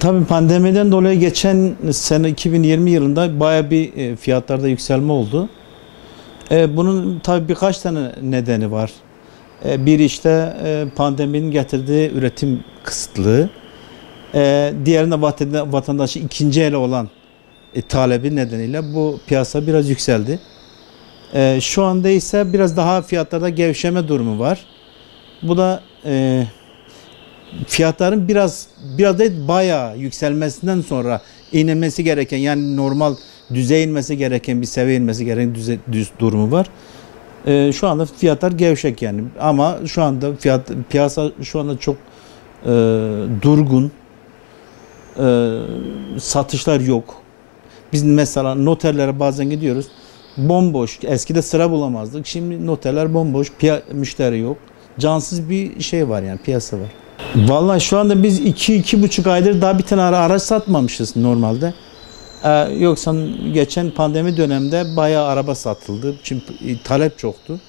Tabii pandemiden dolayı geçen sene 2020 yılında baya bir fiyatlarda yükselme oldu. Bunun tabii birkaç tane nedeni var. Bir işte pandeminin getirdiği üretim kısıtlığı. Diğerinde vatandaşın ikinci ele olan talebi nedeniyle bu piyasa biraz yükseldi. Şu anda ise biraz daha fiyatlarda gevşeme durumu var. Bu da fiyatların biraz değil bayağı yükselmesinden sonra inmesi gereken, yani normal düzeye inmesi gereken, bir seviye inmesi gereken düz durumu var. Şu anda fiyatlar gevşek yani, ama şu anda piyasa şu anda çok durgun. Satışlar yok. Biz mesela noterlere bazen gidiyoruz. Bomboş. Eskide sıra bulamazdık. Şimdi noterler bomboş. Müşteri yok. Cansız bir şey var yani, piyasa var. Vallahi şu anda biz 2-2,5 aydır daha bir tane araç satmamışız normalde. Yoksa geçen pandemi döneminde bayağı araba satıldı. Çünkü talep çoktu.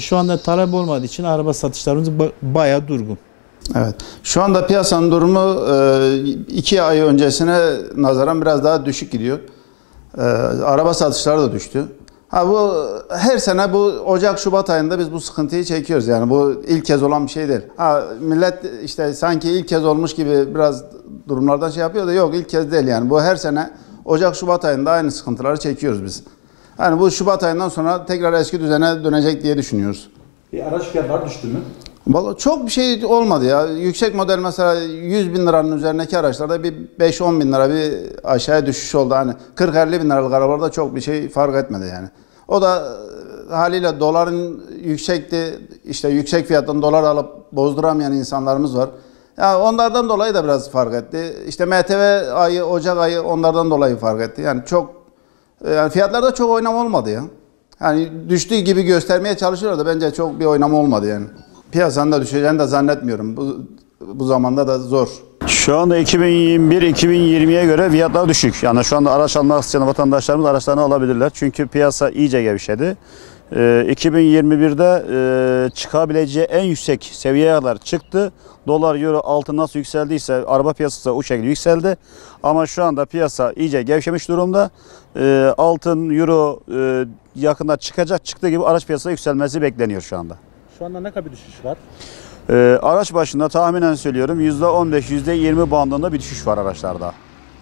Şu anda talep olmadığı için araba satışlarımız bayağı durgun. Evet. Şu anda piyasanın durumu 2 ay öncesine nazaran biraz daha düşük gidiyor. Araba satışları da düştü. Bu her sene bu Ocak-Şubat ayında biz bu sıkıntıyı çekiyoruz. Yani bu ilk kez olan bir şey değil. Millet işte sanki ilk kez olmuş gibi biraz durumlardan şey yapıyor da yok, ilk kez değil yani. Bu her sene Ocak-Şubat ayında aynı sıkıntıları çekiyoruz biz. Yani bu Şubat ayından sonra tekrar eski düzene dönecek diye düşünüyoruz. Araç fiyatları düştü mü? Vallahi çok bir şey olmadı ya. Yüksek model mesela 100 bin liranın üzerindeki araçlarda bir 5-10 bin lira bir aşağıya düşüş oldu. Hani 40-50 bin liralık arabalarda çok bir şey fark etmedi yani. O da haliyle doların yüksekti. İşte yüksek fiyattan dolar alıp bozduramayan insanlarımız var. Ya onlardan dolayı da biraz fark etti. İşte MTV ayı, Ocak ayı onlardan dolayı fark etti. Yani yani fiyatlarda çok oynama olmadı ya. Yani düştüğü gibi göstermeye çalışıyorlar da bence çok bir oynama olmadı yani. Piyasanın da düşeceğini de zannetmiyorum. Bu zamanda da zor. Şu anda 2021-2020'ye göre fiyatlar düşük. Yani şu anda araç almak isteyen vatandaşlarımız araçlarını alabilirler. Çünkü piyasa iyice gevşedi. 2021'de çıkabileceği en yüksek seviyeye kadar çıktı. Dolar, euro, altın nasıl yükseldiyse araba piyasası o şekilde yükseldi. Ama şu anda piyasa iyice gevşemiş durumda. Altın, euro yakında çıktığı gibi araç piyasası yükselmesi bekleniyor şu anda. Şu anda ne kadar bir düşüş var? Araç başında tahminen söylüyorum %15-%20 bandında bir düşüş var araçlarda.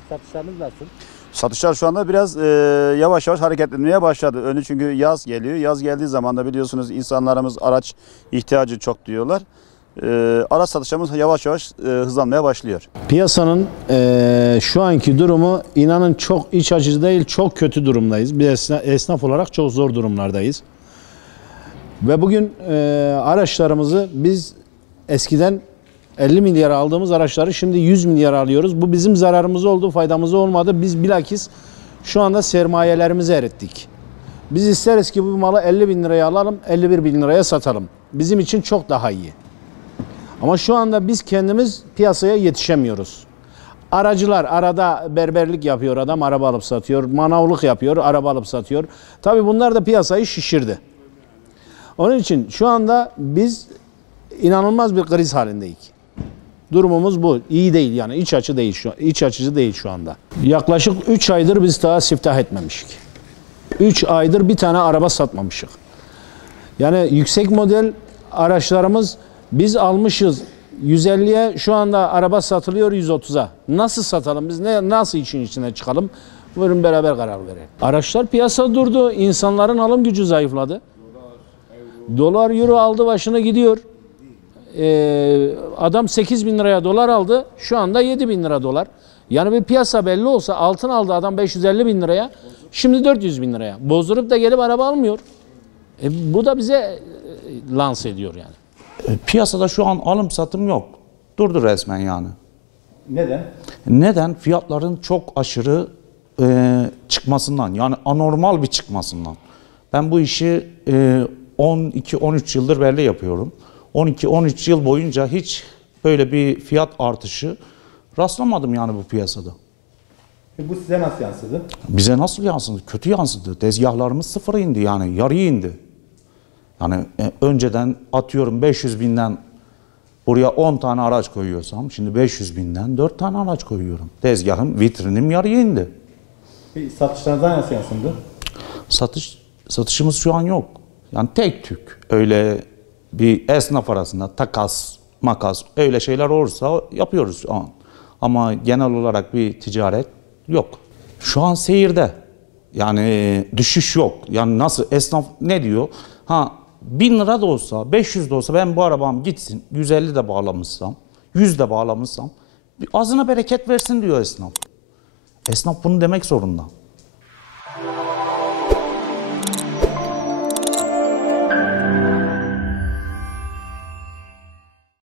Satışlarınız nasıl? Satışlar şu anda biraz yavaş yavaş hareketlenmeye başladı. Önü çünkü yaz geliyor. Yaz geldiği zaman da biliyorsunuz insanlarımız araç ihtiyacı çok diyorlar. Araç satışlarımız yavaş yavaş hızlanmaya başlıyor. Piyasanın şu anki durumu inanın çok iç açıcı değil, çok kötü durumdayız. Biz esnaf olarak çok zor durumlardayız. Ve bugün araçlarımızı biz eskiden 50 milyara aldığımız araçları şimdi 100 milyara alıyoruz. Bu bizim zararımız oldu, faydamız olmadı. Biz bilakis şu anda sermayelerimizi erittik. Biz isteriz ki bu malı 50 bin liraya alalım, 51 bin liraya satalım. Bizim için çok daha iyi. Ama şu anda biz kendimiz piyasaya yetişemiyoruz. Aracılar arada berberlik yapıyor, adam araba alıp satıyor, manavlık yapıyor, araba alıp satıyor. Tabii bunlar da piyasayı şişirdi. Onun için şu anda biz inanılmaz bir kriz halindeyiz. Durumumuz bu. İyi değil yani, iç açıcı değil şu anda. Yaklaşık 3 aydır biz daha siftah etmemişik. 3 aydır bir tane araba satmamışık. Yani yüksek model araçlarımız biz almışız 150'ye, şu anda araba satılıyor 130'a. Nasıl satalım biz, nasıl işin içine çıkalım? Buyurun beraber karar verelim. Araçlar piyasa durdu, insanların alım gücü zayıfladı. Dolar, euro aldı başını gidiyor. Adam 8 bin liraya dolar aldı. Şu anda 7 bin lira dolar. Yani bir piyasa belli olsa, altın aldı adam 550 bin liraya. Şimdi 400 bin liraya. Bozdurup da gelip araba almıyor. Bu da bize lanse ediyor yani. Piyasada şu an alım satım yok. Durdu resmen yani. Neden? Neden? Fiyatların çok aşırı çıkmasından, yani anormal bir çıkmasından. Ben bu işi 12-13 yıldır böyle yapıyorum. 12-13 yıl boyunca hiç böyle bir fiyat artışı rastlamadım yani bu piyasada. Bu size nasıl yansıdı? Bize nasıl yansıdı? Kötü yansıdı. Tezgahlarımız sıfıra indi, yani yarıya indi. Yani önceden atıyorum 500 binden Buraya 10 tane araç koyuyorsam şimdi 500 binden 4 tane araç koyuyorum. Tezgahım, vitrinim yarıya indi. Satışlarınızdan nasıl yansıdı? Satışımız şu an yok. Yani tek tük öyle bir esnaf arasında takas, makas öyle şeyler olursa yapıyoruz şu an. Ama genel olarak bir ticaret yok. Şu an seyirde. Yani düşüş yok. Yani nasıl esnaf ne diyor? 1000 lira da olsa, 500 de olsa ben bu arabam gitsin, 150 de bağlamışsam, 100 de bağlamışsam azına bereket versin diyor esnaf. Esnaf bunu demek zorunda.